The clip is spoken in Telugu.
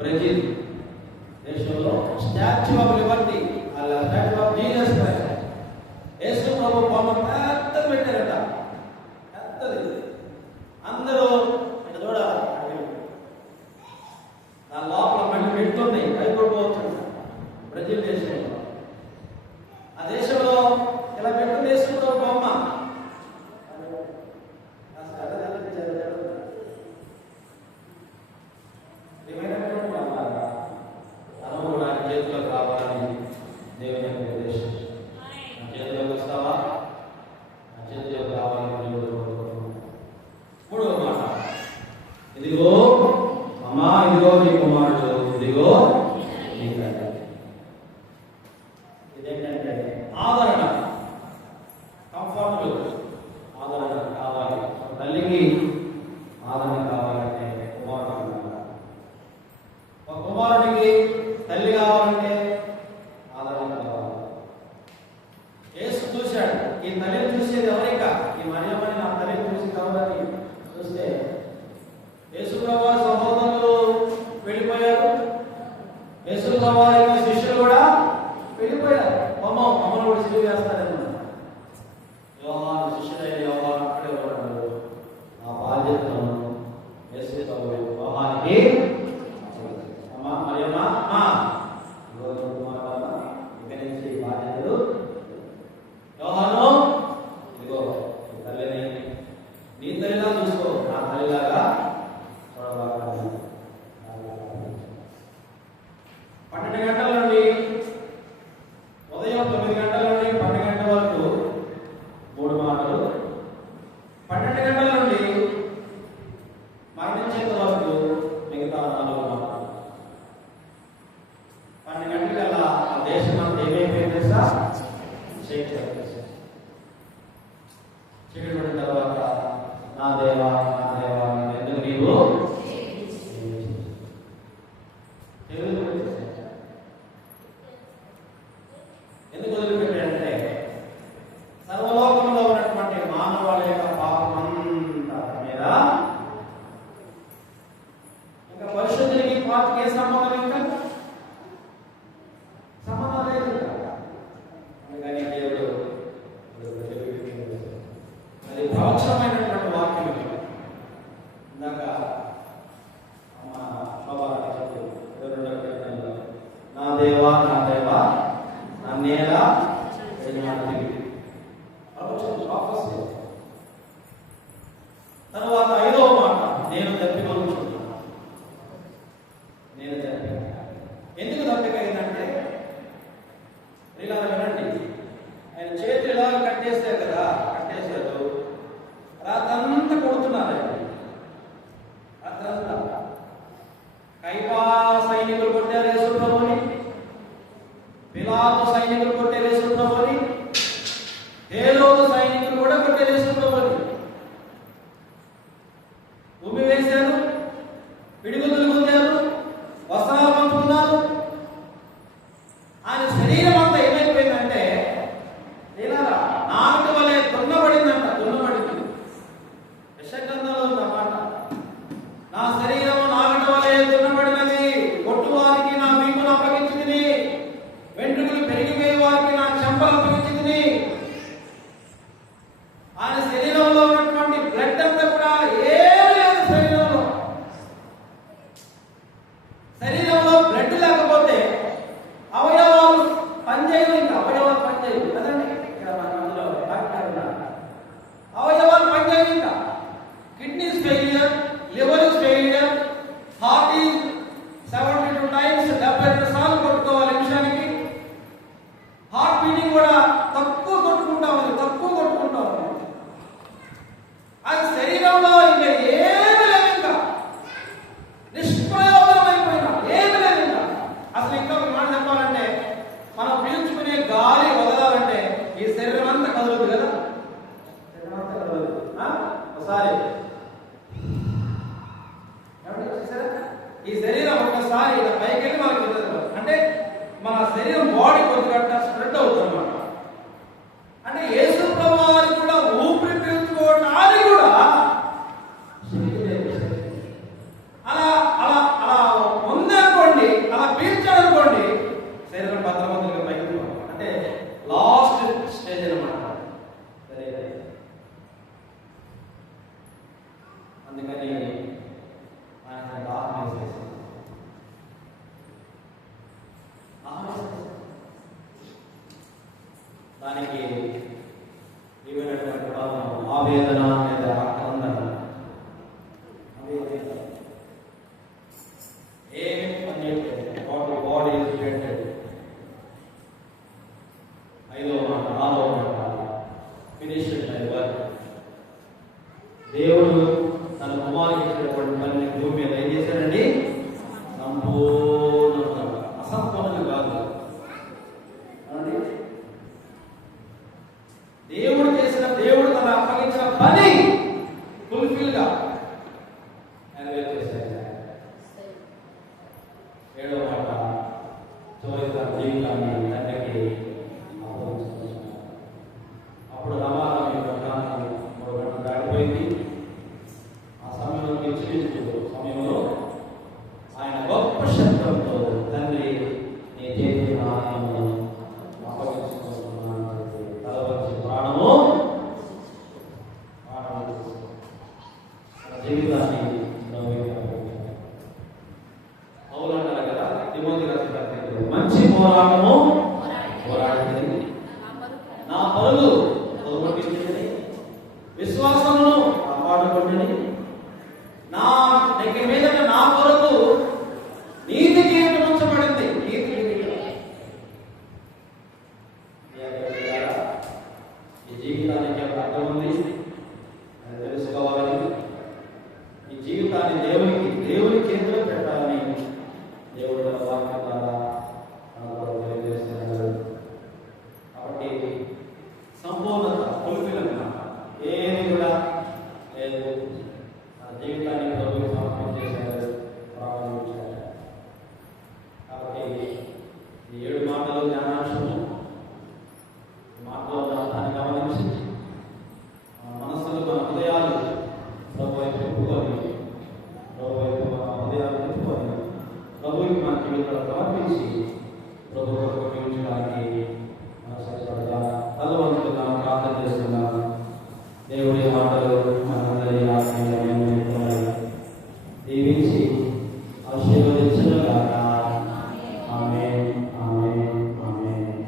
బ్రెజిల్ దేశంలో స్టాచ్యూ ఆఫ్ బొమ్మ పెద్దది పెట్టారట, పెద్దది. అందరూ ఇక చూడాలి, దాని లోపల మళ్ళీ పెట్టున్నాయి, అయిపోవచ్చు. బ్రెజిల్ దేశంలో, ఆ దేశంలో ఇలా పెట్టు దేశంలో బొమ్మ అనుభవాన్ని చేతిలోకి రావాలని దేవుని యొక్క ఉద్దేశం. నా చేతిలోకి వస్తావా? నా చేతిలోకి రావాలని మూడవ మాట, ఇదిగో అమ్మా, ఇదిగో నీ కుమారుడు, ఇదిగో నీ తండ్రి. ఇదేంటంటే ఆదరణ, కంఫర్టబుల్ ఆదరణ కావాలి. తల్లికి ఆదరణ కావాలంటే కుమారుడు కావాలి. ఒక కుమారుడికి తల్లి కావాలంటే ఆదరణ కావాలి. యేసు చూశాడు, ఈ తల్లిని చూసేది ఎవరిక? ఈ మరియమ్మని నా తల్లిని చూసి కావాలని చూస్తే యేసు ప్రభువు సహోదరులు వెళ్ళిపోయారు, యేసు ప్రభువు యొక్క శిష్యులు కూడా వెళ్ళిపోయారు. మమ్మల్ని కూడా సిలువ వేస్తారని యోహాను శిష్యుడైన యోహాను అక్కడే ఉన్నాడు. ఆ బాధ్యతను యేసు ప్రభువు యోహానికి, అమ్మా మరియమ్మ, ఇక్కడి నుంచి బాధ్యతలు యోహాను, ఇదిగో తల్లిని నీ తల్లిలా చూసుకో, నా తల్లిలాగా చూడబాలి. 12 గంటల నుండి ఉదయం 9 గంటల నుండి 12 గంటల వరకు 3 మాటలు, 12 గంటల నుండి మరణించేంత వరకు మిగతా 4 మాటలు. 12 గంటలకల్లా ఆ దేశం అంతా ఏమైపోయింది తెలుసా? చీకటి పడిన తర్వాత నా దేవా, నా దేవా, ఎందుకు నీవు ఎందుకు వదిలిపెట్టాడంటే సర్వలోకంలో ఉన్నటువంటి మానవాళి యొక్క పాపం అంతా మీద ఇంకా పరిశుద్ధునికి పాపకి ఏ సంబంధం? ఇంకా సంబంధం లేదు. అందుకని దేవుడు అది ప్రవచనమైనటువంటి వాక్యం. ఇందాక అమ్మ బాబా చెప్పు, నా దేవా, నా దేవా, నన్నేలా తర్వాత 5వ మాట, నేను తప్పికొనుచున్నాను. నేను తప్పిక. ఎందుకు తప్పిక అయిందంటే, ఇలా వినండి, ఆయన చేతులు ఇలా కట్టేశారు కదా, కట్టేశారు, రాత్రంతా కొడుతున్నారు. రాత్రంతా కైపా సైనికులు కొట్టారు యేసు ప్రభువుని, పిలాతు సైనికులు కొట్టారు యేసు ప్రభువుని, హేరోదు సైనికులు కూడా కొట్టారు యేసు ప్రభువుని. ఉమ్మి వేశారు, పిడిగుద్దులు గుద్దారు, వస్త్రాలు పంచుకున్నారు. ఆయన శరీరం అంతా ఏమైపోయిందంటే నాలుగు వలె దున్నబడిందంట, దున్నబడింది. యెషయా అన్నమాట, నా శరీరము నాలుగు వలె దున్నబడినది, కొట్టువారికి నా వీపును అప్పగించింది, వెంట్రుకలు పెరిగిపోయే వారికి నా చెంపలు అప్పగించింది. ఆయన శరీరంలో ఉన్నటువంటి బ్లడ్ అంతా కూడా ఏమీ లేదు. శరీరంలో బ్లడ్ లేకపోతే అవయవాలు పనిచేయవు. ఇంకా అవయవాలు పనిచేయవు కదండి. ఇక్కడ మన అందులో డాక్టర్ ఉన్నారు, అవయవాలు పనిచేయవు. ఇంకా kidneys failure, liver is failure, heart is 72 times 72 సార్లు కొట్టుకోవాలి నిమిషానికి. హార్ట్ బీటింగ్ కూడా తక్కువ కొట్టుకుంటా ఉంది, తక్కువ కొట్టుకుంటా ఉంది. అది శరీరంలో ఇంకా ఏమి లేదు, ఇంకా నిష్ప్రయోజనం అయిపోయినా ఏమి లేదు. ఇంకా అసలు ఇంకా ఒక మాట చెప్పాలంటే, మనం పీల్చుకునే గాలి వదలాలంటే ఈ శరీరం అంతా కదులుతుంది కదా, శరీరం అంతా కదులుతుంది. ఒకసారి ఈ శరీరం ఒక్కసారి ఇలా పైకి వెళ్ళి మనకి అంటే మన శరీరం బాడీ కొద్దిగా స్ప్రెడ్ అవుతుంది అన్నమాట. అంటే యేసు ప్రభువారికి కూడా ఊపిరి పీల్చుకోవడానికి కూడా అలా అలా అలా ఉందనుకోండి, అలా పీల్చాడనుకోండి, శరీరం భద్రమంతులుగా పైకి అంటే లాస్ట్ స్టేజ్ అనమాట. 7వ మాట, చివరి తన జీవితాన్ని తండ్రికి అప్పగించుకుంటున్నాడు. అప్పుడు రమారమి గంటలు 3 గంటలు దాటిపోయింది. ఆ సమయంలో సమయంలో ఆయన గొప్ప శబ్దంతో, తండ్రి నీ చేతి ఆత్మను అప్పగించుకుంటున్నాను, తల వచ్చి ప్రాణము జీవితాన్ని పౌలు అంటారు కదా, తిమోతి రాసిన పత్రికలో, మంచి పోరాటము పోరాడింది, నా పరులు పోగొట్టించింది, విశ్వాసమును కాపాడుకుంటుంది, నా దగ్గర మీద నా కొరకు నీతి కిరీటం ఉంచబడింది. నీతి కిరీటం ఈ జీవితానికి ఒక అర్థం ఉంది అని తెలుసుకోవాలని, ఈ జీవితాన్ని దేవుని చేతిలో పెట్టాలని దేవుడు తన వాక్యం ద్వారా మనకు తెలియజేస్తున్నాడు. కాబట్టి సంపూర్ణత ఫుల్ఫిల్ ఏది కూడా లేదు. నా జీవితాన్ని ప్రభువుకి సమర్పణ చేశాడు, ప్రారంభించాడు. కాబట్టి ఈ 7 మాటలు జ్ఞానాంశము మాటలో దాన్ని గమనించి మన మనస్సులు, మన హృదయాలు ప్రభు వైపు తిప్పుకొని, ప్రభువుకి మన జీవితాలు సమర్పించి ప్రభు కొరకు జీవించడానికి మన సరిపడగా తలవంతులుగా ప్రార్థన చేస్తున్నాం.